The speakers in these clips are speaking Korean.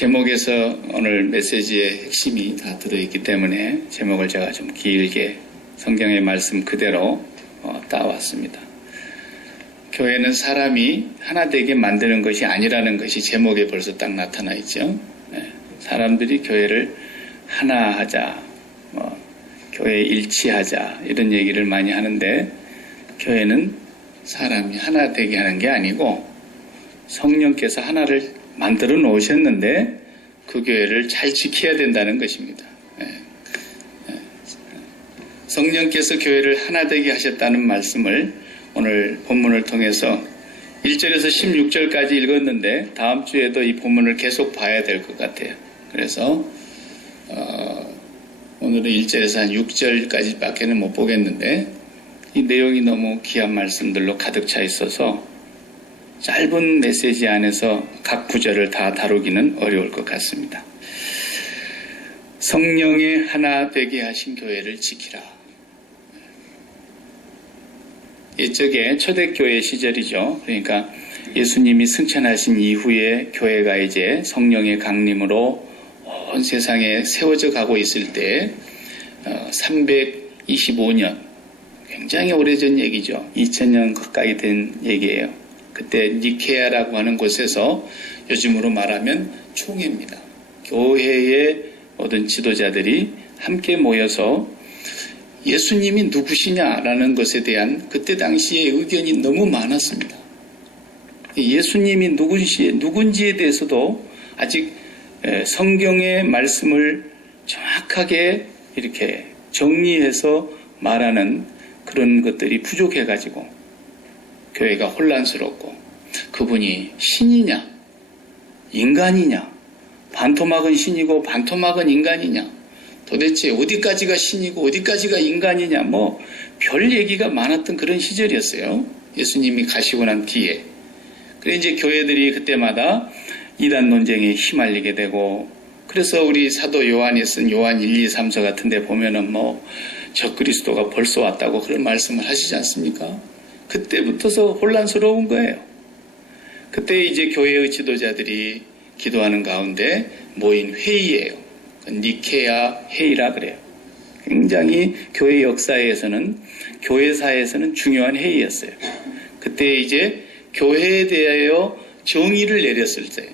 제목에서 오늘 메시지의 핵심이 다 들어있기 때문에 제목을 제가 좀 길게 성경의 말씀 그대로 따왔습니다. 교회는 사람이 하나 되게 만드는 것이 아니라는 것이 제목에 벌써 딱 나타나 있죠. 사람들이 교회를 하나 하자, 교회 일치하자 이런 얘기를 많이 하는데 교회는 사람이 하나 되게 하는 게 아니고 성령께서 하나를 만들어 놓으셨는데 그 교회를 잘 지켜야 된다는 것입니다. 성령께서 교회를 하나 되게 하셨다는 말씀을 오늘 본문을 통해서 1절에서 16절까지 읽었는데 다음 주에도 이 본문을 계속 봐야 될 것 같아요. 그래서 오늘은 1절에서 한 6절까지밖에는 못 보겠는데 이 내용이 너무 귀한 말씀들로 가득 차 있어서 짧은 메시지 안에서 각 구절을 다 다루기는 어려울 것 같습니다. 성령의 하나 되게 하신 교회를 지키라. 옛적에 초대교회 시절이죠. 그러니까 예수님이 승천하신 이후에 교회가 이제 성령의 강림으로 온 세상에 세워져 가고 있을 때 325년 굉장히 오래전 얘기죠. 2000년 가까이 된 얘기예요. 그때 니케아라고 하는 곳에서 요즘으로 말하면 총회입니다. 교회의 모든 지도자들이 함께 모여서 예수님이 누구시냐라는 것에 대한 그때 당시의 의견이 너무 많았습니다. 예수님이 누군지에 대해서도 아직 성경의 말씀을 정확하게 이렇게 정리해서 말하는 그런 것들이 부족해가지고 교회가 혼란스럽고 그분이 신이냐 인간이냐 반토막은 신이고 반토막은 인간이냐 도대체 어디까지가 신이고 어디까지가 인간이냐 뭐 별 얘기가 많았던 그런 시절이었어요. 예수님이 가시고 난 뒤에. 그래 이제 교회들이 그때마다 이단 논쟁에 휘말리게 되고 그래서 우리 사도 요한이 쓴 요한 1, 2, 3서 같은 데 보면은 뭐 적그리스도가 벌써 왔다고 그런 말씀을 하시지 않습니까? 그때부터서 혼란스러운 거예요. 그때 이제 교회의 지도자들이 기도하는 가운데 모인 회의예요. 니케아 회의라 그래요. 굉장히 교회 역사에서는 교회사에서는 중요한 회의였어요. 그때 이제 교회에 대하여 정의를 내렸을 때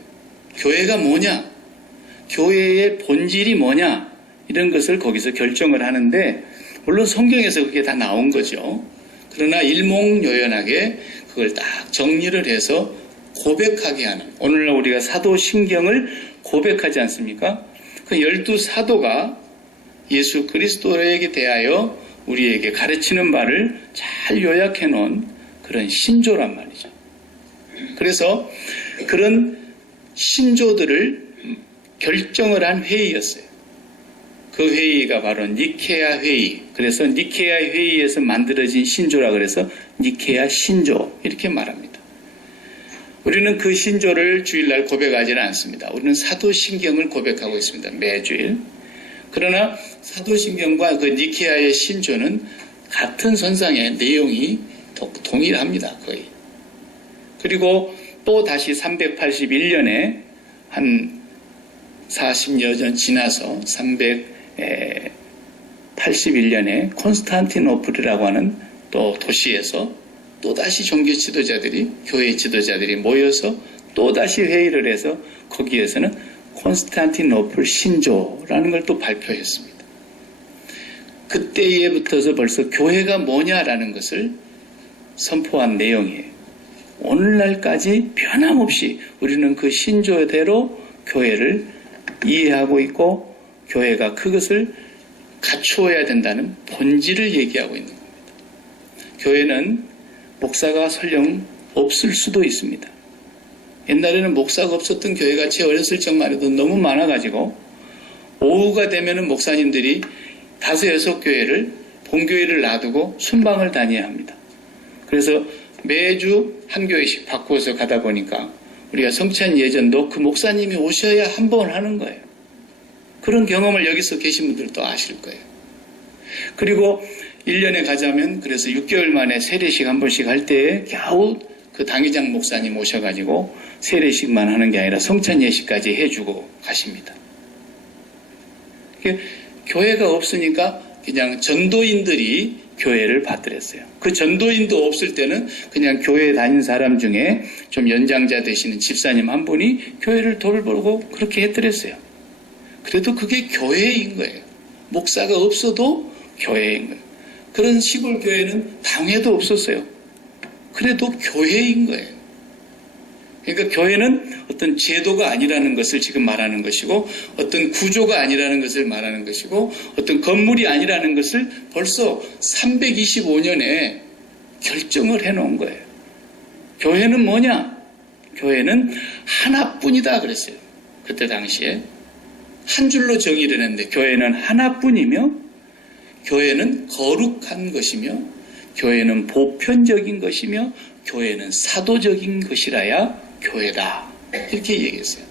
교회가 뭐냐? 교회의 본질이 뭐냐? 이런 것을 거기서 결정을 하는데 물론 성경에서 그게 다 나온 거죠. 그러나 일목요연하게 그걸 딱 정리를 해서 고백하게 하는 오늘날 우리가 사도신경을 고백하지 않습니까? 그 12사도가 예수 그리스도에게 대하여 우리에게 가르치는 바를 잘 요약해 놓은 그런 신조란 말이죠. 그래서 그런 신조들을 결정을 한 회의였어요. 그 회의가 바로 니케아 회의. 그래서 니케아 회의에서 만들어진 신조라 그래서 니케아 신조 이렇게 말합니다. 우리는 그 신조를 주일날 고백하지는 않습니다. 우리는 사도신경을 고백하고 있습니다. 매주일. 그러나 사도신경과 그 니케아의 신조는 같은 선상의 내용이 동일합니다. 거의. 그리고 또 다시 381년에 한 40여 년 지나서 381년에 콘스탄티노플이라고 하는 또 도시에서 또다시 종교 지도자들이 교회 지도자들이 모여서 또다시 회의를 해서 거기에서는 콘스탄티노플 신조라는 걸 또 발표했습니다. 그때에부터서 벌써 교회가 뭐냐라는 것을 선포한 내용이에요. 오늘날까지 변함없이 우리는 그 신조대로 교회를 이해하고 있고 교회가 그것을 갖추어야 된다는 본질을 얘기하고 있는 겁니다. 교회는 목사가 설령 없을 수도 있습니다. 옛날에는 목사가 없었던 교회가 제 어렸을 적만 해도 너무 많아가지고 오후가 되면은 목사님들이 5, 6교회를 본교회를 놔두고 순방을 다녀야 합니다. 그래서 매주 한 교회씩 바꾸어서 가다 보니까 우리가 성찬 예전도 그 목사님이 오셔야 한 번 하는 거예요. 그런 경험을 여기서 계신 분들도 아실 거예요. 그리고 1년에 가자면 그래서 6개월 만에 세례식 한 번씩 할 때에 겨우 그 당회장 목사님 오셔가지고 세례식만 하는 게 아니라 성찬 예식까지 해주고 가십니다. 교회가 없으니까 그냥 전도인들이 교회를 받들었어요. 그 전도인도 없을 때는 그냥 교회에 다닌 사람 중에 좀 연장자 되시는 집사님 한 분이 교회를 돌보고 그렇게 했더랬어요. 그래도 그게 교회인 거예요. 목사가 없어도 교회인 거예요. 그런 시골 교회는 당회도 없었어요. 그래도 교회인 거예요. 그러니까 교회는 어떤 제도가 아니라는 것을 지금 말하는 것이고 어떤 구조가 아니라는 것을 말하는 것이고 어떤 건물이 아니라는 것을 벌써 325년에 결정을 해놓은 거예요. 교회는 뭐냐? 교회는 하나뿐이다 그랬어요. 그때 당시에 한 줄로 정의를 했는데 교회는 하나뿐이며 교회는 거룩한 것이며 교회는 보편적인 것이며 교회는 사도적인 것이라야 교회다. 이렇게 얘기했어요.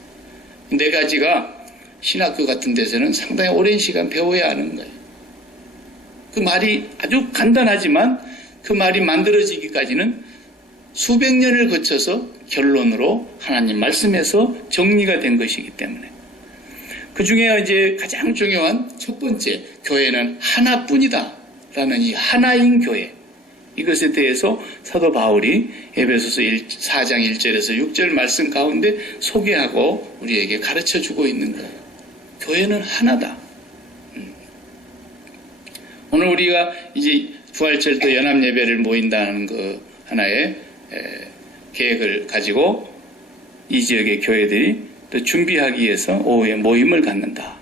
네 가지가 신학교 같은 데서는 상당히 오랜 시간 배워야 하는 거예요. 그 말이 아주 간단하지만 그 말이 만들어지기까지는 수백 년을 거쳐서 결론으로 하나님 말씀에서 정리가 된 것이기 때문에 그 중에 이제 가장 중요한 첫 번째, 교회는 하나뿐이다 라는 이 하나인 교회, 이것에 대해서 사도 바울이 에베소서 4장 1절에서 6절 말씀 가운데 소개하고 우리에게 가르쳐주고 있는 거예요. 교회는 하나다. 오늘 우리가 이제 부활절도 연합예배를 모인다는 그 하나의 계획을 가지고 이 지역의 교회들이 또 준비하기 위해서 오후에 모임을 갖는다.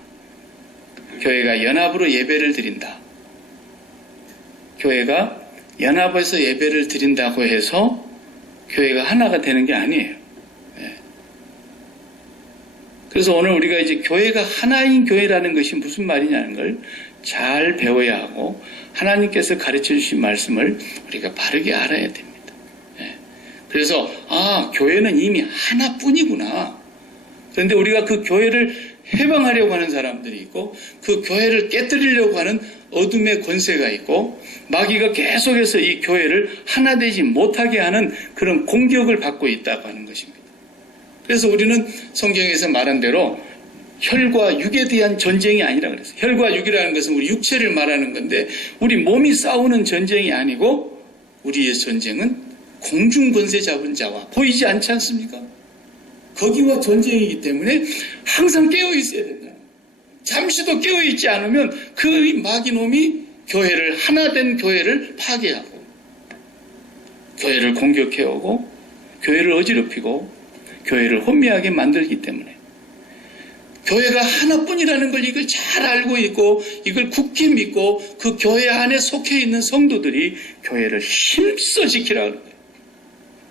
교회가 연합으로 예배를 드린다. 교회가 연합해서 예배를 드린다고 해서 교회가 하나가 되는 게 아니에요. 그래서 오늘 우리가 이제 교회가 하나인 교회라는 것이 무슨 말이냐는 걸 잘 배워야 하고 하나님께서 가르쳐 주신 말씀을 우리가 바르게 알아야 됩니다. 그래서 교회는 이미 하나뿐이구나. 그런데 우리가 그 교회를 해방하려고 하는 사람들이 있고 그 교회를 깨뜨리려고 하는 어둠의 권세가 있고 마귀가 계속해서 이 교회를 하나 되지 못하게 하는 그런 공격을 받고 있다고 하는 것입니다. 그래서 우리는 성경에서 말한 대로 혈과 육에 대한 전쟁이 아니라 그랬어요. 혈과 육이라는 것은 우리 육체를 말하는 건데 우리 몸이 싸우는 전쟁이 아니고 우리의 전쟁은 공중 권세 잡은 자와 보이지 않지 않습니까? 거기와 전쟁이기 때문에 항상 깨어 있어야 된다. 잠시도 깨어 있지 않으면 그 마귀놈이 교회를 하나된 교회를 파괴하고 교회를 공격해오고 교회를 어지럽히고 교회를 혼미하게 만들기 때문에 교회가 하나뿐이라는 걸 이걸 잘 알고 있고 이걸 굳게 믿고 그 교회 안에 속해 있는 성도들이 교회를 힘써 지키라 그러는 거예요.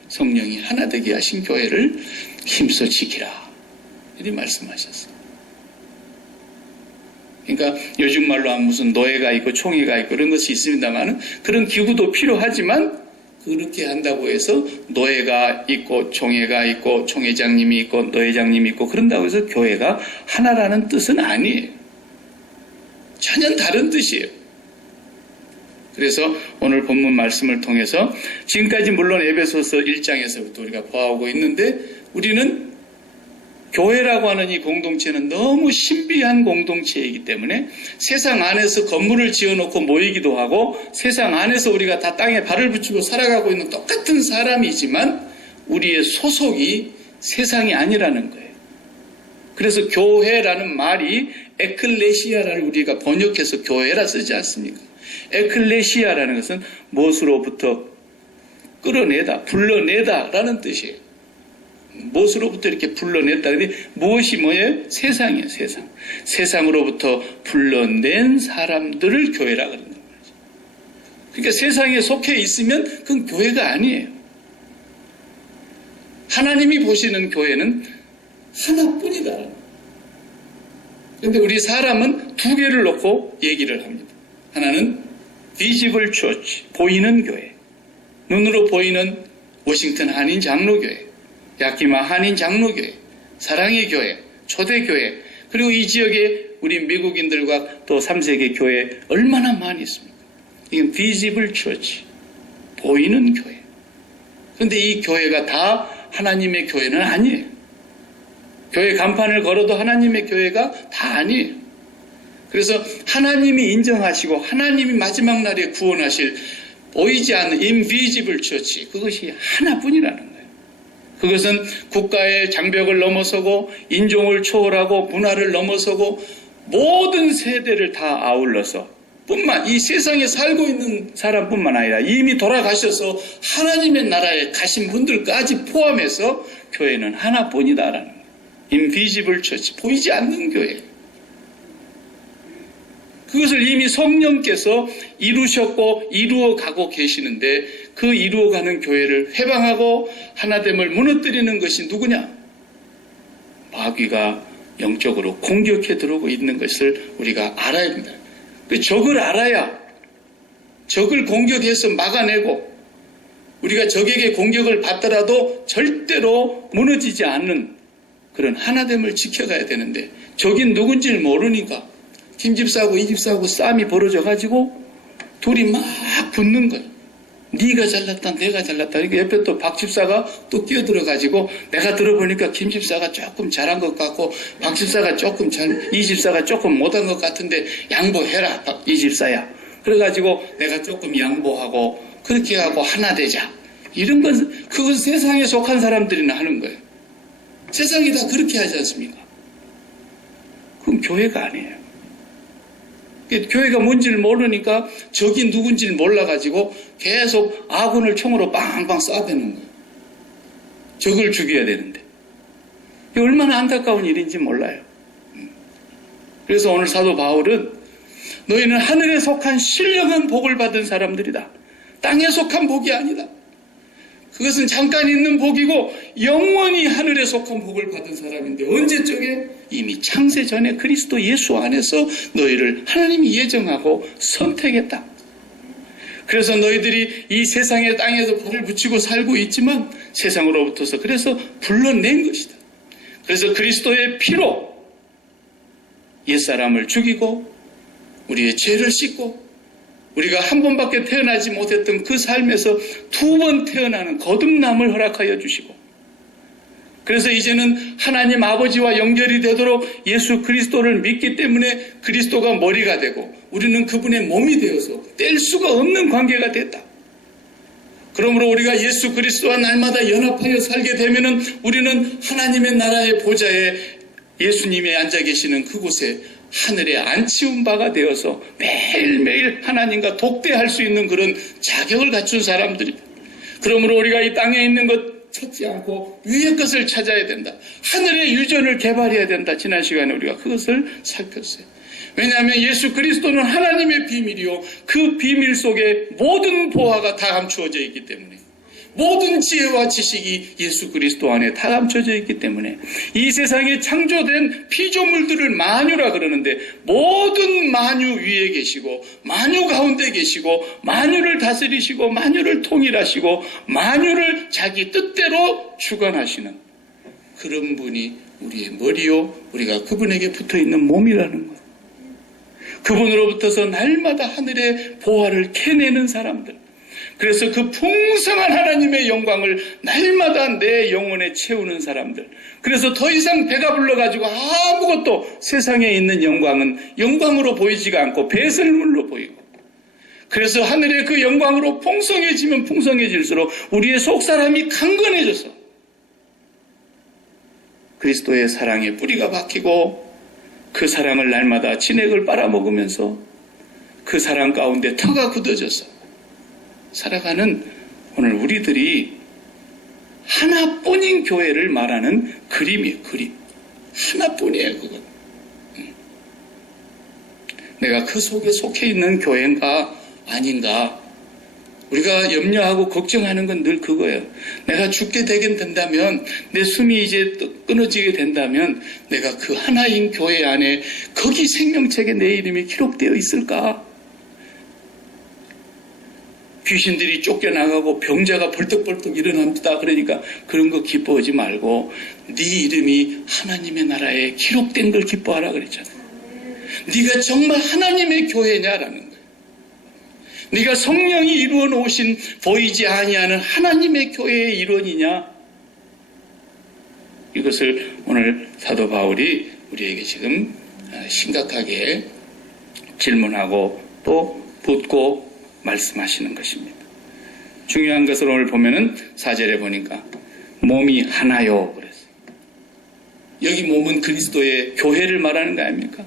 성령이 하나 되게 하신 교회를 힘써 지키라 이렇게 말씀하셨어요. 그러니까 요즘 말로 하면 무슨 노예가 있고 총회가 있고 그런 것이 있습니다만 그런 기구도 필요하지만 그렇게 한다고 해서 노예가 있고 총회가 있고 총회장님이 있고 노회장님이 있고 그런다고 해서 교회가 하나라는 뜻은 아니에요. 전혀 다른 뜻이에요. 그래서 오늘 본문 말씀을 통해서 지금까지 물론 에베소서 1장에서부터 우리가 보아오고 있는데 우리는 교회라고 하는 이 공동체는 너무 신비한 공동체이기 때문에 세상 안에서 건물을 지어놓고 모이기도 하고 세상 안에서 우리가 다 땅에 발을 붙이고 살아가고 있는 똑같은 사람이지만 우리의 소속이 세상이 아니라는 거예요. 그래서 교회라는 말이 에클레시아를 우리가 번역해서 교회라 쓰지 않습니까? 에클레시아라는 것은 무엇으로부터 끌어내다, 불러내다라는 뜻이에요. 무엇으로부터 이렇게 불러냈다. 근데 무엇이 뭐예요? 세상이에요, 세상. 세상으로부터 불러낸 사람들을 교회라 그러는 거죠. 그러니까 세상에 속해 있으면 그건 교회가 아니에요. 하나님이 보시는 교회는 하나뿐이다. 그런데 우리 사람은 두 개를 놓고 얘기를 합니다. 하나는 visible church, 보이는 교회. 눈으로 보이는 워싱턴 한인 장로교회. 야키마 한인 장로교회, 사랑의 교회, 초대교회, 그리고 이 지역에 우리 미국인들과 또 3세계 교회 얼마나 많이 있습니까? 이건 visible church, 보이는 교회. 그런데 이 교회가 다 하나님의 교회는 아니에요. 교회 간판을 걸어도 하나님의 교회가 다 아니에요. 그래서 하나님이 인정하시고 하나님이 마지막 날에 구원하실 보이지 않는 invisible church, 그것이 하나뿐이라는 거예요. 그것은 국가의 장벽을 넘어서고 인종을 초월하고 문화를 넘어서고 모든 세대를 다 아울러서 이 세상에 살고 있는 사람뿐만 아니라 이미 돌아가셔서 하나님의 나라에 가신 분들까지 포함해서 교회는 하나뿐이다라는 거예요. invisible church, 보이지 않는 교회. 그것을 이미 성령께서 이루셨고 이루어가고 계시는데 그 이루어가는 교회를 회방하고 하나됨을 무너뜨리는 것이 누구냐? 마귀가 영적으로 공격해 들어오고 있는 것을 우리가 알아야 됩니다. 그 적을 알아야 적을 공격해서 막아내고 우리가 적에게 공격을 받더라도 절대로 무너지지 않는 그런 하나됨을 지켜가야 되는데 적인 누군지를 모르니까 김 집사하고 이 집사하고 싸움이 벌어져가지고 둘이 막 붙는 거예요. 네가 잘났다 내가 잘났다. 그러니까 옆에 또 박 집사가 또 끼어들어가지고 내가 들어보니까 김 집사가 조금 잘한 것 같고 박 집사가 조금 이 집사가 조금 못한 것 같은데 양보해라 이 집사야. 그래가지고 내가 조금 양보하고 그렇게 하고 하나 되자. 이런 건 그건 세상에 속한 사람들이나 하는 거예요. 세상이 다 그렇게 하지 않습니까? 그럼 교회가 아니에요. 교회가 뭔지를 모르니까 적이 누군지를 몰라가지고 계속 아군을 총으로 빵빵 쏴대는 거예요. 적을 죽여야 되는데. 이게 얼마나 안타까운 일인지 몰라요. 그래서 오늘 사도 바울은 너희는 하늘에 속한 신령한 복을 받은 사람들이다. 땅에 속한 복이 아니다. 그것은 잠깐 있는 복이고 영원히 하늘에 속한 복을 받은 사람인데 언제적에? 이미 창세 전에 그리스도 예수 안에서 너희를 하나님이 예정하고 선택했다. 그래서 너희들이 이 세상의 땅에서 발을 붙이고 살고 있지만 세상으로부터서 그래서 불러낸 것이다. 그래서 그리스도의 피로 옛사람을 죽이고 우리의 죄를 씻고 우리가 한 번밖에 태어나지 못했던 그 삶에서 두 번 태어나는 거듭남을 허락하여 주시고 그래서 이제는 하나님 아버지와 연결이 되도록 예수 그리스도를 믿기 때문에 그리스도가 머리가 되고 우리는 그분의 몸이 되어서 뗄 수가 없는 관계가 됐다. 그러므로 우리가 예수 그리스도와 날마다 연합하여 살게 되면은 우리는 하나님의 나라의 보좌에 예수님이 앉아 계시는 그곳에 하늘에 안치운 바가 되어서 매일매일 하나님과 독대할 수 있는 그런 자격을 갖춘 사람들이다. 그러므로 우리가 이 땅에 있는 것 찾지 않고 위의 것을 찾아야 된다. 하늘의 유전을 개발해야 된다. 지난 시간에 우리가 그것을 살폈어요. 왜냐하면 예수 그리스도는 하나님의 비밀이요 그 비밀 속에 모든 보화가 다 감추어져 있기 때문에 모든 지혜와 지식이 예수 그리스도 안에 다 감춰져 있기 때문에 이 세상에 창조된 피조물들을 만유라 그러는데 모든 만유 위에 계시고 만유 가운데 계시고 만유를 다스리시고 만유를 통일하시고 만유를 자기 뜻대로 주관하시는 그런 분이 우리의 머리요 우리가 그분에게 붙어있는 몸이라는 것. 그분으로부터서 날마다 하늘의 보화를 캐내는 사람들. 그래서 그 풍성한 하나님의 영광을 날마다 내 영혼에 채우는 사람들. 그래서 더 이상 배가 불러가지고 아무것도 세상에 있는 영광은 영광으로 보이지가 않고 배설물로 보이고. 그래서 하늘의 그 영광으로 풍성해지면 풍성해질수록 우리의 속사람이 강건해져서 그리스도의 사랑에 뿌리가 박히고 그 사랑을 날마다 진액을 빨아먹으면서 그 사랑 가운데 터가 굳어져서 살아가는 오늘 우리들이 하나뿐인 교회를 말하는 그림이에요. 그림. 하나뿐이에요. 그건. 내가 그 속에 속해 있는 교회인가 아닌가 우리가 염려하고 걱정하는 건 늘 그거예요. 내가 죽게 되긴 된다면 내 숨이 이제 끊어지게 된다면 내가 그 하나인 교회 안에 거기 생명책에 내 이름이 기록되어 있을까? 귀신들이 쫓겨나가고 병자가 벌떡벌떡 일어납니다. 그러니까 그런 거 기뻐하지 말고 네 이름이 하나님의 나라에 기록된 걸 기뻐하라 그랬잖아요. 네가 정말 하나님의 교회냐라는 거예요. 네가 성령이 이루어 놓으신 보이지 아니하는 하나님의 교회의 일원이냐? 이것을 오늘 사도 바울이 우리에게 지금 심각하게 질문하고 또 묻고 말씀하시는 것입니다. 중요한 것을 오늘 보면은 4절에 보니까 몸이 하나요 그랬어요. 여기 몸은 그리스도의 교회를 말하는 거 아닙니까?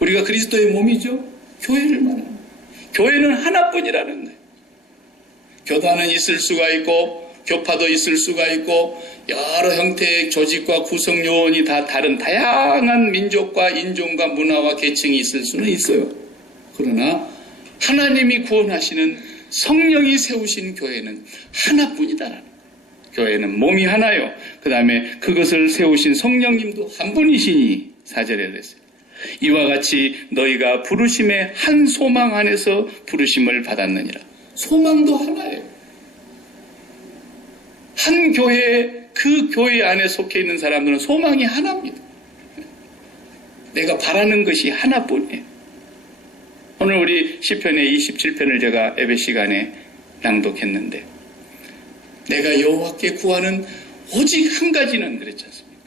우리가 그리스도의 몸이죠. 교회를 말하는 거예요. 교회는 하나뿐이라는 거예요. 교단은 있을 수가 있고 교파도 있을 수가 있고 여러 형태의 조직과 구성 요원이 다 다른 다양한 민족과 인종과 문화와 계층이 있을 수는 있어요. 그러나 하나님이 구원하시는 성령이 세우신 교회는 하나뿐이다라는 거예요. 교회는 몸이 하나요. 그 다음에 그것을 세우신 성령님도 한 분이시니 4절에 그랬어요. 이와 같이 너희가 부르심의 한 소망 안에서 부르심을 받았느니라. 소망도 하나예요. 한 교회, 그 교회 안에 속해 있는 사람들은 소망이 하나입니다. 내가 바라는 것이 하나뿐이에요. 오늘 우리 시편의 27편을 제가 예배 시간에 낭독했는데 내가 여호와께 구하는 오직 한 가지는 그랬지 않습니까?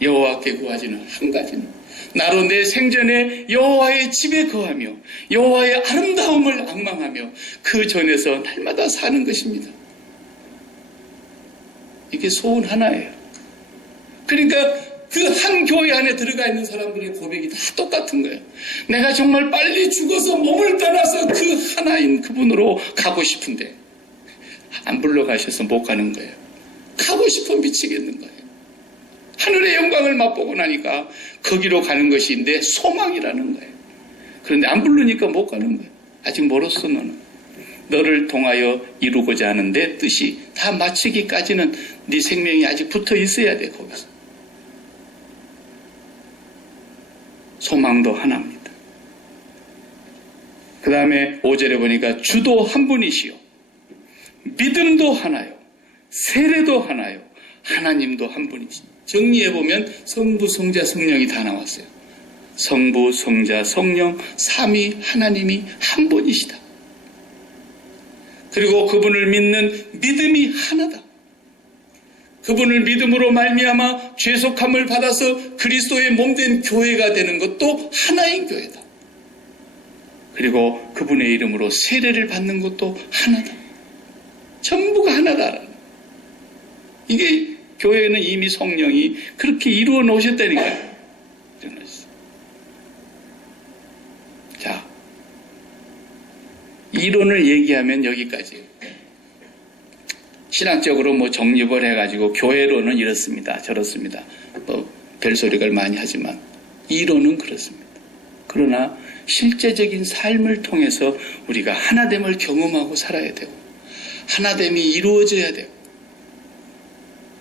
여호와께 구하지는 한 가지는 나로 내 생전에 여호와의 집에 거하며 여호와의 아름다움을 앙망하며 그 전에서 날마다 사는 것입니다. 이게 소원 하나예요. 그러니까 그 한 교회 안에 들어가 있는 사람들의 고백이 다 똑같은 거예요. 내가 정말 빨리 죽어서 몸을 떠나서 그 하나인 그분으로 가고 싶은데 안 불러가셔서 못 가는 거예요. 가고 싶어 미치겠는 거예요. 하늘의 영광을 맛보고 나니까 거기로 가는 것이 내 소망이라는 거예요. 그런데 안 부르니까 못 가는 거예요. 아직 멀었어 너는. 너를 통하여 이루고자 하는 내 뜻이 다 마치기까지는 네 생명이 아직 붙어 있어야 돼. 거기서. 소망도 하나입니다. 그 다음에 5절에 보니까 주도 한 분이시요 믿음도 하나요 세례도 하나요 하나님도 한 분이시요. 정리해보면 성부, 성자, 성령이 다 나왔어요. 성부, 성자, 성령, 삼위 하나님이 한 분이시다. 그리고 그분을 믿는 믿음이 하나다. 그분을 믿음으로 말미암아 죄속함을 받아서 그리스도의 몸된 교회가 되는 것도 하나인 교회다. 그리고 그분의 이름으로 세례를 받는 것도 하나다. 전부가 하나다. 이게 교회는 이미 성령이 그렇게 이루어 놓으셨다니까요. 자, 이론을 얘기하면 여기까지예요. 신학적으로 뭐 정립을 해가지고 교회론은 이렇습니다. 저렇습니다. 뭐 별소리를 많이 하지만 이론은 그렇습니다. 그러나 실제적인 삶을 통해서 우리가 하나됨을 경험하고 살아야 되고 하나됨이 이루어져야 되고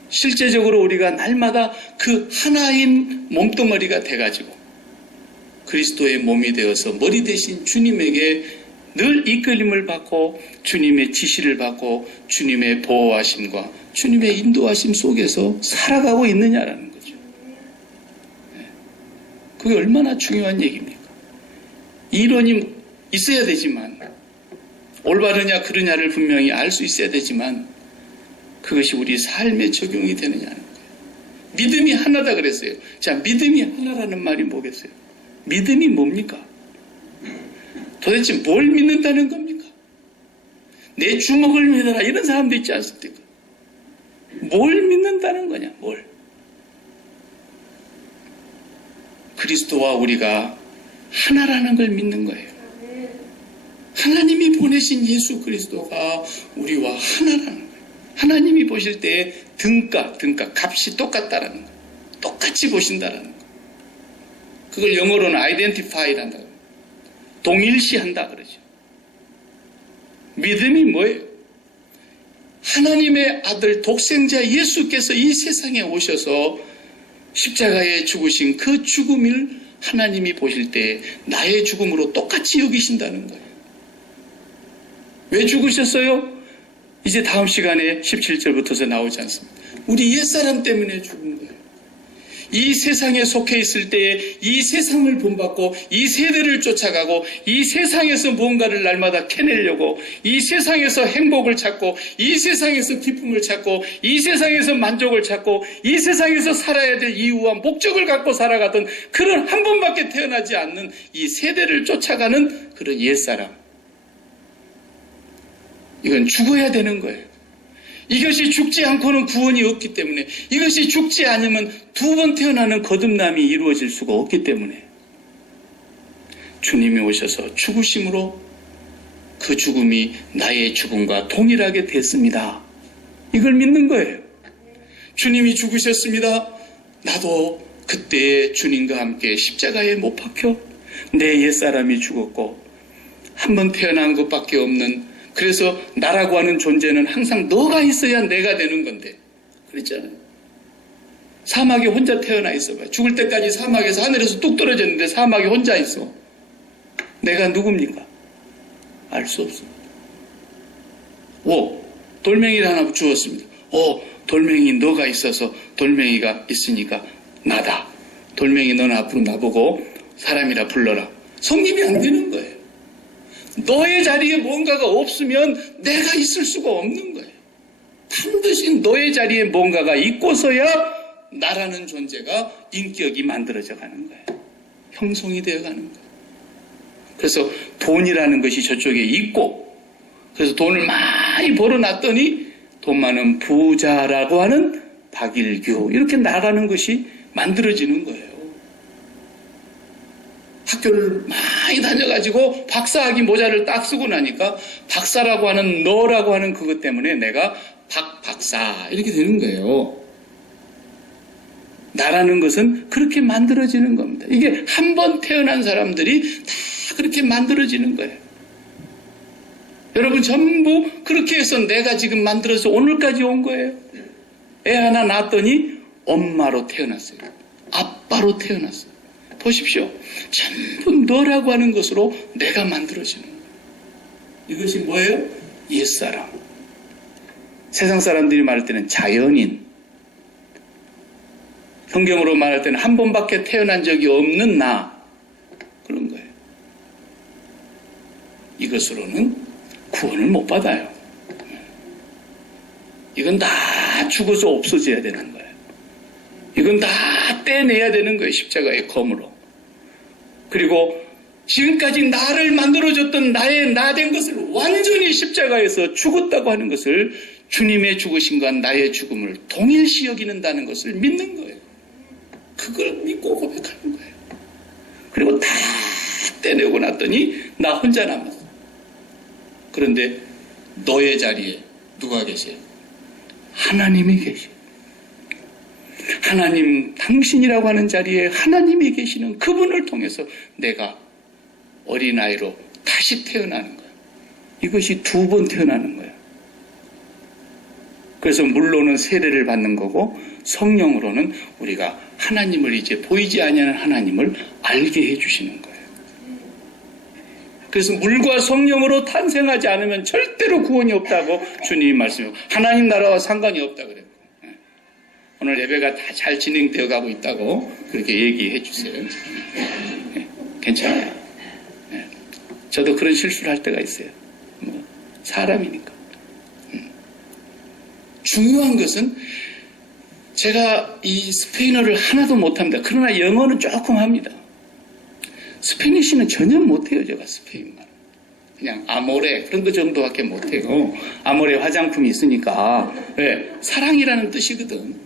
실제적으로 우리가 날마다 그 하나인 몸뚱어리가 돼가지고 그리스도의 몸이 되어서 머리 대신 주님에게 늘 이끌림을 받고 주님의 지시를 받고 주님의 보호하심과 주님의 인도하심 속에서 살아가고 있느냐라는 거죠. 그게 얼마나 중요한 얘기입니까? 이론이 있어야 되지만 올바르냐 그르냐를 분명히 알 수 있어야 되지만 그것이 우리 삶에 적용이 되느냐는 거예요. 믿음이 하나다 그랬어요. 자, 믿음이 하나라는 말이 뭐겠어요? 믿음이 뭡니까? 도대체 뭘 믿는다는 겁니까? 내 주먹을 믿어라 이런 사람도 있지 않습니까? 뭘 믿는다는 거냐? 뭘? 그리스도와 우리가 하나라는 걸 믿는 거예요. 하나님이 보내신 예수 그리스도가 우리와 하나라는 거예요. 하나님이 보실 때 등가 값이 똑같다라는 거예요. 똑같이 보신다라는 거예요. 그걸 영어로는 identify란다. 동일시한다 그러죠. 믿음이 뭐예요? 하나님의 아들 독생자 예수께서 이 세상에 오셔서 십자가에 죽으신 그 죽음을 하나님이 보실 때 나의 죽음으로 똑같이 여기신다는 거예요. 왜 죽으셨어요? 이제 다음 시간에 17절부터서 나오지 않습니다. 우리 옛사람 때문에 죽은 거예요. 이 세상에 속해 있을 때에 이 세상을 본받고 이 세대를 쫓아가고 이 세상에서 무언가를 날마다 캐내려고 이 세상에서 행복을 찾고 이 세상에서 기쁨을 찾고 이 세상에서 만족을 찾고 이 세상에서 살아야 될 이유와 목적을 갖고 살아가던 그런 한 번밖에 태어나지 않는 이 세대를 쫓아가는 그런 옛사람. 이건 죽어야 되는 거예요. 이것이 죽지 않고는 구원이 없기 때문에, 이것이 죽지 않으면 두 번 태어나는 거듭남이 이루어질 수가 없기 때문에 주님이 오셔서 죽으심으로 그 죽음이 나의 죽음과 동일하게 됐습니다. 이걸 믿는 거예요. 주님이 죽으셨습니다. 나도 그때 주님과 함께 십자가에 못 박혀 내 옛사람이 죽었고 한 번 태어난 것밖에 없는, 그래서 나라고 하는 존재는 항상 너가 있어야 내가 되는 건데 그랬잖아요. 사막에 혼자 태어나 있어봐요. 죽을 때까지 사막에서 하늘에서 뚝 떨어졌는데 사막에 혼자 있어. 내가 누굽니까? 알 수 없어. 돌멩이를 하나 주었습니다. 돌멩이 너가 있어서 돌멩이가 있으니까 나다. 돌멩이 너는 앞으로 나보고 사람이라 불러라. 성립이 안 되는 거예요. 너의 자리에 뭔가가 없으면 내가 있을 수가 없는 거예요. 반드시 너의 자리에 뭔가가 있고서야 나라는 존재가 인격이 만들어져 가는 거예요. 형성이 되어 가는 거예요. 그래서 돈이라는 것이 저쪽에 있고, 그래서 돈을 많이 벌어놨더니 돈 많은 부자라고 하는 박일규, 이렇게 나가는 것이 만들어지는 거예요. 학교를 많이 다녀가지고 박사학위 모자를 딱 쓰고 나니까 박사라고 하는 너라고 하는 그것 때문에 내가 박사 이렇게 되는 거예요. 나라는 것은 그렇게 만들어지는 겁니다. 이게 한 번 태어난 사람들이 다 그렇게 만들어지는 거예요. 여러분 전부 그렇게 해서 내가 지금 만들어서 오늘까지 온 거예요. 애 하나 낳았더니 엄마로 태어났어요. 아빠로 태어났어요. 보십시오. 전부 너라고 하는 것으로 내가 만들어지는 거예요. 이것이 뭐예요? 옛사람. 세상 사람들이 말할 때는 자연인. 성경으로 말할 때는 한 번밖에 태어난 적이 없는 나. 그런 거예요. 이것으로는 구원을 못 받아요. 이건 다 죽어서 없어져야 되는 거예요. 이건 다 떼내야 되는 거예요. 십자가의 검으로. 그리고 지금까지 나를 만들어줬던 나의 나 된 것을 완전히 십자가에서 죽었다고 하는 것을, 주님의 죽으심과 나의 죽음을 동일시 여기는다는 것을 믿는 거예요. 그걸 믿고 고백하는 거예요. 그리고 다 떼내고 났더니 나 혼자 남았어. 그런데 너의 자리에 누가 계세요? 하나님이 계세요. 하나님, 당신이라고 하는 자리에 하나님이 계시는 그분을 통해서 내가 어린아이로 다시 태어나는 거예요. 이것이 두 번 태어나는 거예요. 그래서 물로는 세례를 받는 거고, 성령으로는 우리가 하나님을 이제 보이지 아니하는 하나님을 알게 해주시는 거예요. 그래서 물과 성령으로 탄생하지 않으면 절대로 구원이 없다고 주님이 말씀해요. 하나님 나라와 상관이 없다 그래요. 오늘 예배가 다 잘 진행되어 가고 있다고 그렇게 얘기해 주세요. 괜찮아요. 저도 그런 실수를 할 때가 있어요. 사람이니까. 중요한 것은 제가 이 스페인어를 하나도 못합니다. 그러나 영어는 조금 합니다. 스페니쉬는 전혀 못해요. 제가 스페인말. 그냥 아모레 그런 거 정도밖에 못해요. 아모레 화장품이 있으니까. 네, 사랑이라는 뜻이거든.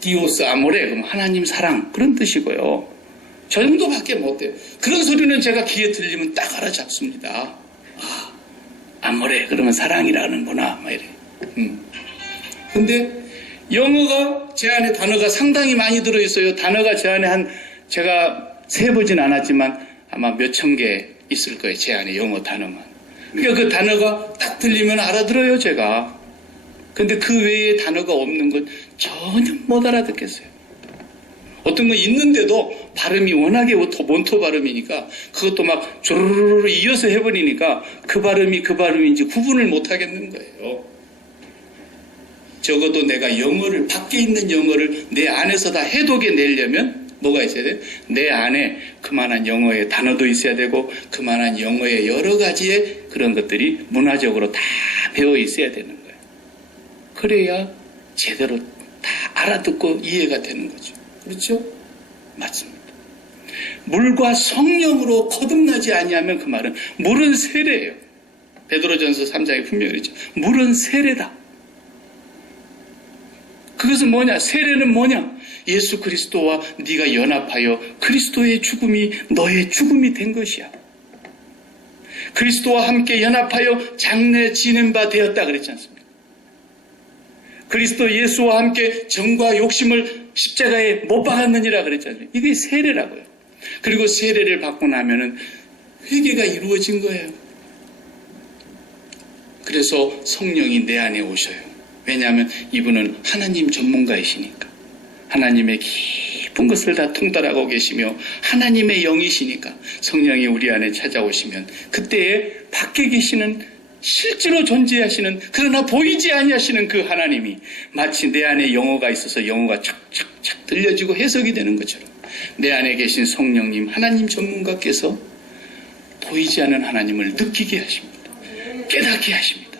디오스 아모레, 그럼 하나님 사랑, 그런 뜻이고요. 저 정도밖에 못해요. 그런 소리는 제가 귀에 들리면 딱 알아잡습니다. 아모레, 그러면 사랑이라는구나, 막 이래. 근데 영어가 제 안에 단어가 상당히 많이 들어있어요. 단어가 제 안에 제가 세보진 않았지만 아마 몇천 개 있을 거예요. 제 안에 영어 단어만. 그러니까 그 단어가 딱 들리면 알아들어요, 제가. 근데 그 외에 단어가 없는 건 전혀 못 알아듣겠어요. 어떤 건 있는데도 발음이 워낙에 몬토 발음이니까 그것도 막 조르르르 이어서 해버리니까 그 발음이 그 발음인지 구분을 못 하겠는 거예요. 적어도 내가 영어를, 밖에 있는 영어를 내 안에서 다 해독해내려면 뭐가 있어야 돼? 내 안에 그만한 영어의 단어도 있어야 되고 그만한 영어의 여러 가지의 그런 것들이 문화적으로 다 배어 있어야 되는 거예요. 그래야 제대로 다 알아듣고 이해가 되는 거죠. 그렇죠? 맞습니다. 물과 성령으로 거듭나지 아니하면 그 말은 물은 세례예요. 베드로전서 3장에 분명히 그랬죠. 물은 세례다. 그것은 뭐냐? 세례는 뭐냐? 예수 그리스도와 네가 연합하여 그리스도의 죽음이 너의 죽음이 된 것이야. 그리스도와 함께 연합하여 장래 지는 바 되었다 그랬지 않습니까? 그리스도 예수와 함께 정과 욕심을 십자가에 못 박았느니라 그랬지 않습니까? 이게 세례라고요. 그리고 세례를 받고 나면은 회개가 이루어진 거예요. 그래서 성령이 내 안에 오셔요. 왜냐하면 이분은 하나님 전문가이시니까. 하나님의 깊은 것을 다 통달하고 계시며 하나님의 영이시니까 성령이 우리 안에 찾아오시면 그때에 밖에 계시는 실제로 존재하시는 그러나 보이지 아니하시는 그 하나님이 마치 내 안에 영어가 있어서 영어가 착착착 들려지고 해석이 되는 것처럼 내 안에 계신 성령님 하나님 전문가께서 보이지 않는 하나님을 느끼게 하십니다. 깨닫게 하십니다.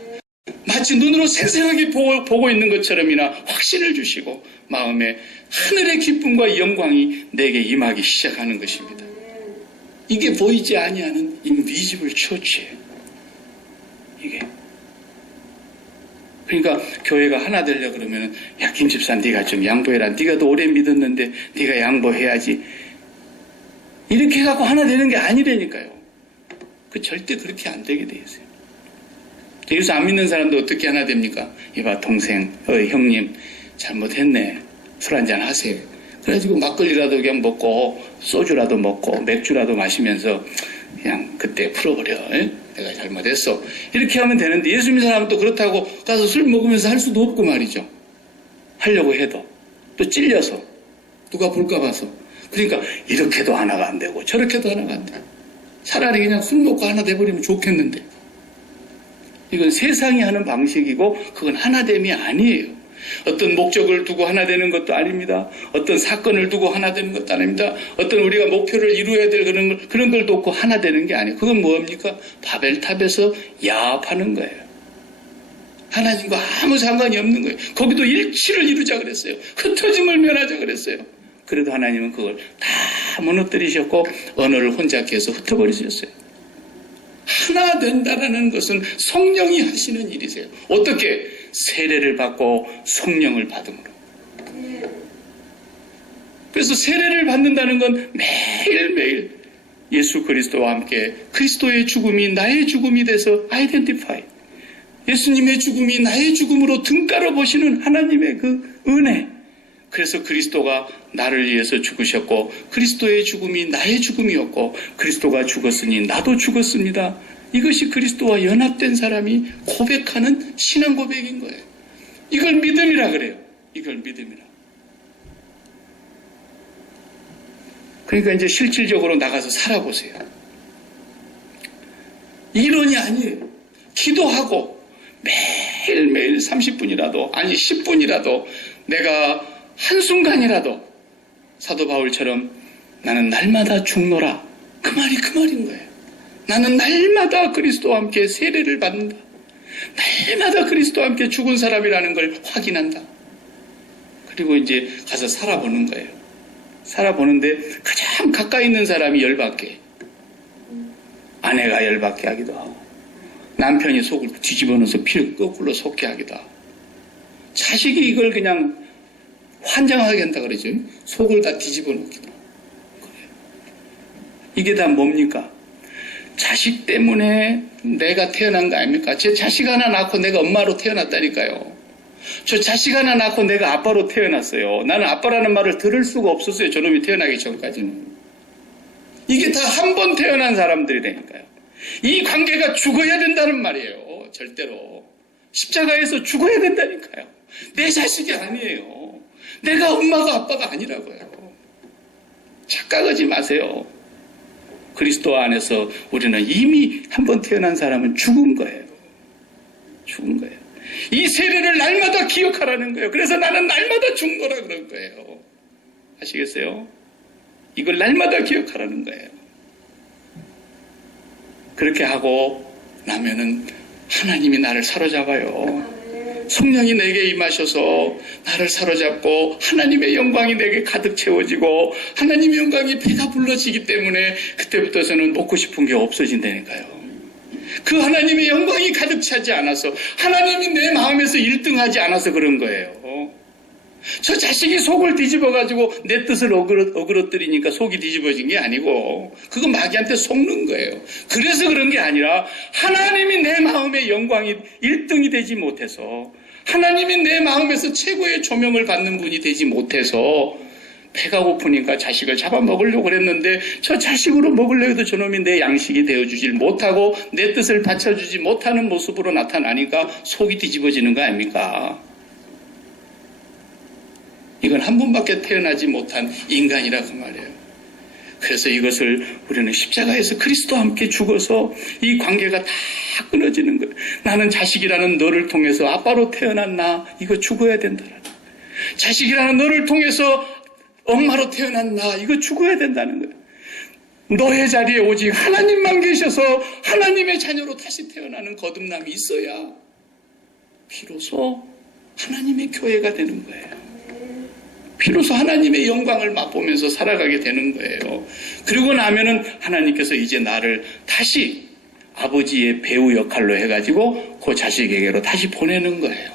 마치 눈으로 생생하게 보고 있는 것처럼이나 확신을 주시고 마음에 하늘의 기쁨과 영광이 내게 임하기 시작하는 것입니다. 이게 보이지 아니하는 인비지블 처치예요. 이게. 그러니까 교회가 하나 되려고 그러면 야 김집사 네가 좀 양보해라. 네가 더 오래 믿었는데 네가 양보해야지. 이렇게 해갖고 하나 되는 게 아니라니까요. 절대 그렇게 안 되게 돼 있어요. 예수 안 믿는 사람도 어떻게 하나 됩니까? 이봐 동생, 형님 잘못했네. 술 한잔 하세요. 그래가지고 막걸리라도 그냥 먹고 소주라도 먹고 맥주라도 마시면서 그냥 그때 풀어버려. 내가 잘못했어. 이렇게 하면 되는데 예수 믿는 사람은 또 그렇다고 가서 술 먹으면서 할 수도 없고 말이죠. 하려고 해도 또 찔려서 누가 볼까 봐서. 그러니까 이렇게도 하나가 안 되고 저렇게도 하나가 안 되고 차라리 그냥 술 먹고 하나 돼버리면 좋겠는데 이건 세상이 하는 방식이고 그건 하나됨이 아니에요. 어떤 목적을 두고 하나 되는 것도 아닙니다. 어떤 사건을 두고 하나 되는 것도 아닙니다. 어떤 우리가 목표를 이루어야 될 그런 걸 놓고 하나 되는 게 아니에요. 그건 뭡니까? 바벨탑에서 야합하는 거예요. 하나님과 아무 상관이 없는 거예요. 거기도 일치를 이루자 그랬어요. 흩어짐을 면하자 그랬어요. 그래도 하나님은 그걸 다 무너뜨리셨고 언어를 혼잡게 해서 흩어버리셨어요. 하나 된다라는 것은 성령이 하시는 일이세요. 어떻게? 세례를 받고 성령을 받음으로. 그래서 세례를 받는다는 건 매일매일 예수 그리스도와 함께 그리스도의 죽음이 나의 죽음이 돼서 아이덴티파이. 예수님의 죽음이 나의 죽음으로 등가로 보시는 하나님의 그 은혜. 그래서 그리스도가 나를 위해서 죽으셨고 그리스도의 죽음이 나의 죽음이었고 그리스도가 죽었으니 나도 죽었습니다. 이것이 그리스도와 연합된 사람이 고백하는 신앙 고백인 거예요. 이걸 믿음이라 그래요. 이걸 믿음이라. 그러니까 이제 실질적으로 나가서 살아보세요. 이론이 아니에요. 기도하고 매일매일 30분이라도 아니 10분이라도 내가 한순간이라도 사도 바울처럼 나는 날마다 죽노라. 그 말인 거예요. 나는 날마다 그리스도와 함께 세례를 받는다. 날마다 그리스도와 함께 죽은 사람이라는 걸 확인한다. 그리고 이제 가서 살아보는 거예요. 살아보는데 가장 가까이 있는 사람이 열받게. 아내가 열받게 하기도 하고 남편이 속을 뒤집어 넣어서 피를 거꾸로 솟게 하기도 하고 자식이 이걸 그냥 환장하게 한다 그러죠. 속을 다 뒤집어 놓기도 하고. 그래요. 이게 다 뭡니까? 자식 때문에 내가 태어난 거 아닙니까? 제 자식 하나 낳고 내가 엄마로 태어났다니까요. 저 자식 하나 낳고 내가 아빠로 태어났어요. 나는 아빠라는 말을 들을 수가 없었어요. 저놈이 태어나기 전까지는. 이게 다 한 번 태어난 사람들이라니까요. 이 관계가 죽어야 된다는 말이에요. 절대로. 십자가에서 죽어야 된다니까요. 내 자식이 아니에요. 내가 엄마가 아빠가 아니라고요. 착각하지 마세요. 그리스도 안에서 우리는 이미 한 번 태어난 사람은 죽은 거예요. 죽은 거예요. 이 세례를 날마다 기억하라는 거예요. 그래서 나는 날마다 죽노라 그런 거예요. 아시겠어요? 이걸 날마다 기억하라는 거예요. 그렇게 하고 나면은 하나님이 나를 사로잡아요. 성령이 내게 임하셔서 나를 사로잡고 하나님의 영광이 내게 가득 채워지고 하나님의 영광이 배가 불러지기 때문에 그때부터서는 먹고 싶은 게 없어진다니까요. 그 하나님의 영광이 가득 차지 않아서 하나님이 내 마음에서 1등하지 않아서 그런 거예요. 저 자식이 속을 뒤집어가지고 내 뜻을 어그러뜨리니까 속이 뒤집어진 게 아니고 그거 마귀한테 속는 거예요. 그래서 그런 게 아니라 하나님이 내 마음의 영광이 1등이 되지 못해서 하나님이 내 마음에서 최고의 조명을 받는 분이 되지 못해서 배가 고프니까 자식을 잡아먹으려고 그랬는데 저 자식으로 먹으려고 해도 저놈이 내 양식이 되어주질 못하고 내 뜻을 받쳐주지 못하는 모습으로 나타나니까 속이 뒤집어지는 거 아닙니까? 이건 한 번밖에 태어나지 못한 인간이라고 말해요. 그래서 이것을 우리는 십자가에서 그리스도와 함께 죽어서 이 관계가 다 끊어지는 거예요. 나는 자식이라는 너를 통해서 아빠로 태어난 나 이거 죽어야 된다. 자식이라는 너를 통해서 엄마로 태어난 나 이거 죽어야 된다는 거예요. 너의 자리에 오직 하나님만 계셔서 하나님의 자녀로 다시 태어나는 거듭남이 있어야 비로소 하나님의 교회가 되는 거예요. 비로소 하나님의 영광을 맛보면서 살아가게 되는 거예요. 그러고 나면은 하나님께서 이제 나를 다시 아버지의 배우 역할로 해가지고 그 자식에게로 다시 보내는 거예요.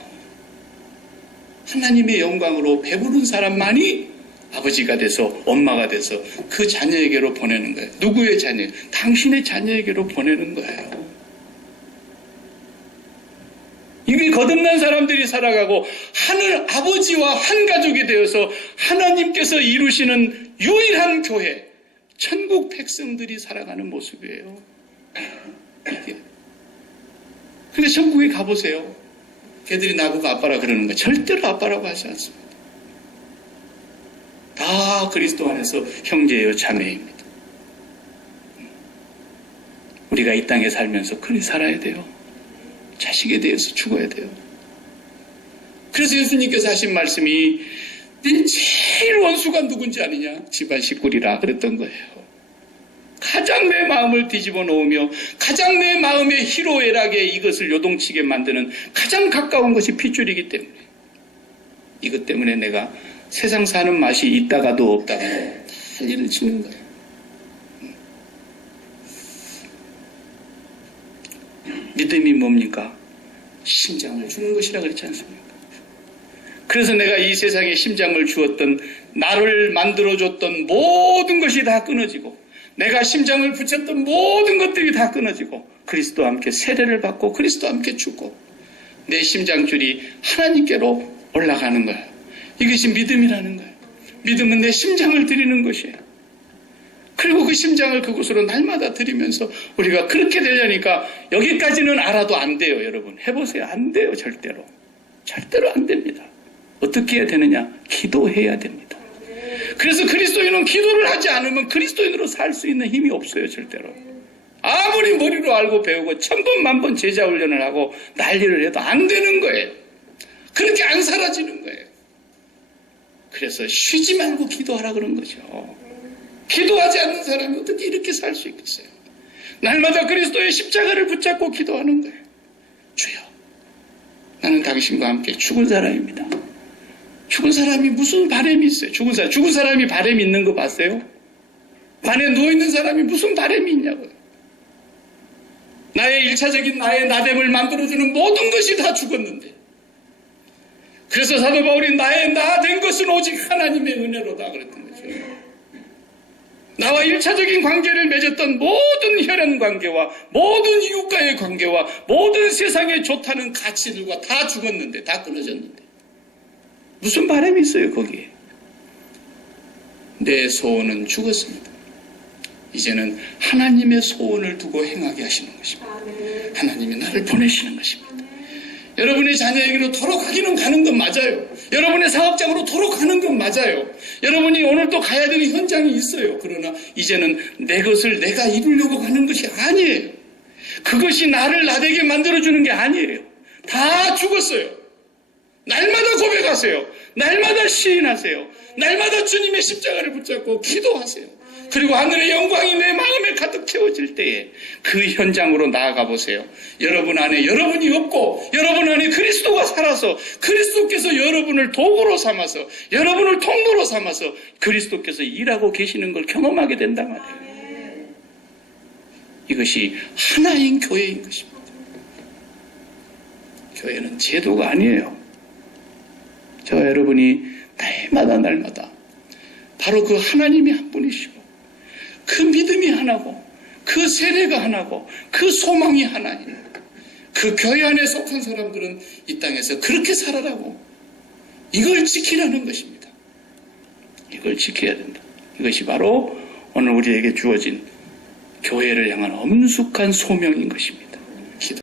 하나님의 영광으로 배부른 사람만이 아버지가 돼서 엄마가 돼서 그 자녀에게로 보내는 거예요. 누구의 자녀? 당신의 자녀에게로 보내는 거예요. 이미 거듭난 사람들이 살아가고 하늘 아버지와 한 가족이 되어서 하나님께서 이루시는 유일한 교회, 천국 백성들이 살아가는 모습이에요. 이게. 그러니까 천국에 가보세요. 걔들이 나보고 아빠라 그러는 거예요. 절대로 아빠라고 하지 않습니다. 다 그리스도 안에서 형제예요, 자매입니다. 우리가 이 땅에 살면서 그리 살아야 돼요. 자식에 대해서 죽어야 돼요. 그래서 예수님께서 하신 말씀이 네 제일 원수가 누군지 아느냐? 집안 식구리라 그랬던 거예요. 가장 내 마음을 뒤집어 놓으며 가장 내 마음의 희로애락에 이것을 요동치게 만드는 가장 가까운 것이 핏줄이기 때문에 이것 때문에 내가 세상 사는 맛이 있다가도 없다가도 난리를 치는 거예요. 믿음이 뭡니까? 심장을 주는 것이라 그랬지 않습니까? 그래서 내가 이 세상에 심장을 주었던 나를 만들어줬던 모든 것이 다 끊어지고 내가 심장을 붙였던 모든 것들이 다 끊어지고 그리스도와 함께 세례를 받고 그리스도와 함께 죽고 내 심장줄이 하나님께로 올라가는 거예요. 이것이 믿음이라는 거예요. 믿음은 내 심장을 드리는 것이에요. 그리고 그 심장을 그곳으로 날마다 드리면서 우리가 그렇게 되려니까 여기까지는 알아도 안 돼요, 여러분. 해보세요. 안 돼요, 절대로. 절대로 안 됩니다. 어떻게 해야 되느냐? 기도해야 됩니다. 그래서 그리스도인은 기도를 하지 않으면 그리스도인으로 살 수 있는 힘이 없어요, 절대로. 아무리 머리로 알고 배우고 1000번, 1000번 제자 훈련을 하고 난리를 해도 안 되는 거예요. 그렇게 안 사라지는 거예요. 그래서 쉬지 말고 기도하라 그런 거죠. 기도하지 않는 사람이 어떻게 이렇게 살 수 있겠어요? 날마다 그리스도의 십자가를 붙잡고 기도하는 거예요. 주여, 나는 당신과 함께 죽은 사람입니다. 죽은 사람이 무슨 바람이 있어요? 죽은 사람이 바람이 있는 거 봤어요? 관에 누워있는 사람이 무슨 바람이 있냐고요. 나의 일차적인 나의 나됨을 만들어주는 모든 것이 다 죽었는데 그래서 사도 바울이 나의 나 된 것은 오직 하나님의 은혜로다 그랬던 거죠. 나와 일차적인 관계를 맺었던 모든 혈연 관계와 모든 이웃과의 관계와 모든 세상에 좋다는 가치들과 다 죽었는데 다 끊어졌는데 무슨 바람이 있어요 거기에. 내 소원은 죽었습니다. 이제는 하나님의 소원을 두고 행하게 하시는 것입니다. 하나님이 나를 보내시는 것입니다. 여러분의 자녀에게로 도로 가기는 가는 건 맞아요. 여러분의 사업장으로 도로 가는 건 맞아요. 여러분이 오늘 또 가야 되는 현장이 있어요. 그러나 이제는 내 것을 내가 이루려고 가는 것이 아니에요. 그것이 나를 나되게 만들어주는 게 아니에요. 다 죽었어요. 날마다 고백하세요. 날마다 시인하세요. 날마다 주님의 십자가를 붙잡고 기도하세요. 그리고 하늘의 영광이 내 마음에 가득 채워질 때에 그 현장으로 나아가 보세요. 여러분 안에 여러분이 없고 여러분 안에 그리스도가 살아서 그리스도께서 여러분을 도구로 삼아서 여러분을 통로로 삼아서 그리스도께서 일하고 계시는 걸 경험하게 된단 말이에요. 이것이 하나인 교회인 것입니다. 교회는 제도가 아니에요. 저와 여러분이 날마다 바로 그 하나님이 한 분이시고 그 믿음이 하나고 그 세례가 하나고 그 소망이 하나예요. 그 교회 안에 속한 사람들은 이 땅에서 그렇게 살아라고 이걸 지키라는 것입니다. 이걸 지켜야 된다. 이것이 바로 오늘 우리에게 주어진 교회를 향한 엄숙한 소명인 것입니다.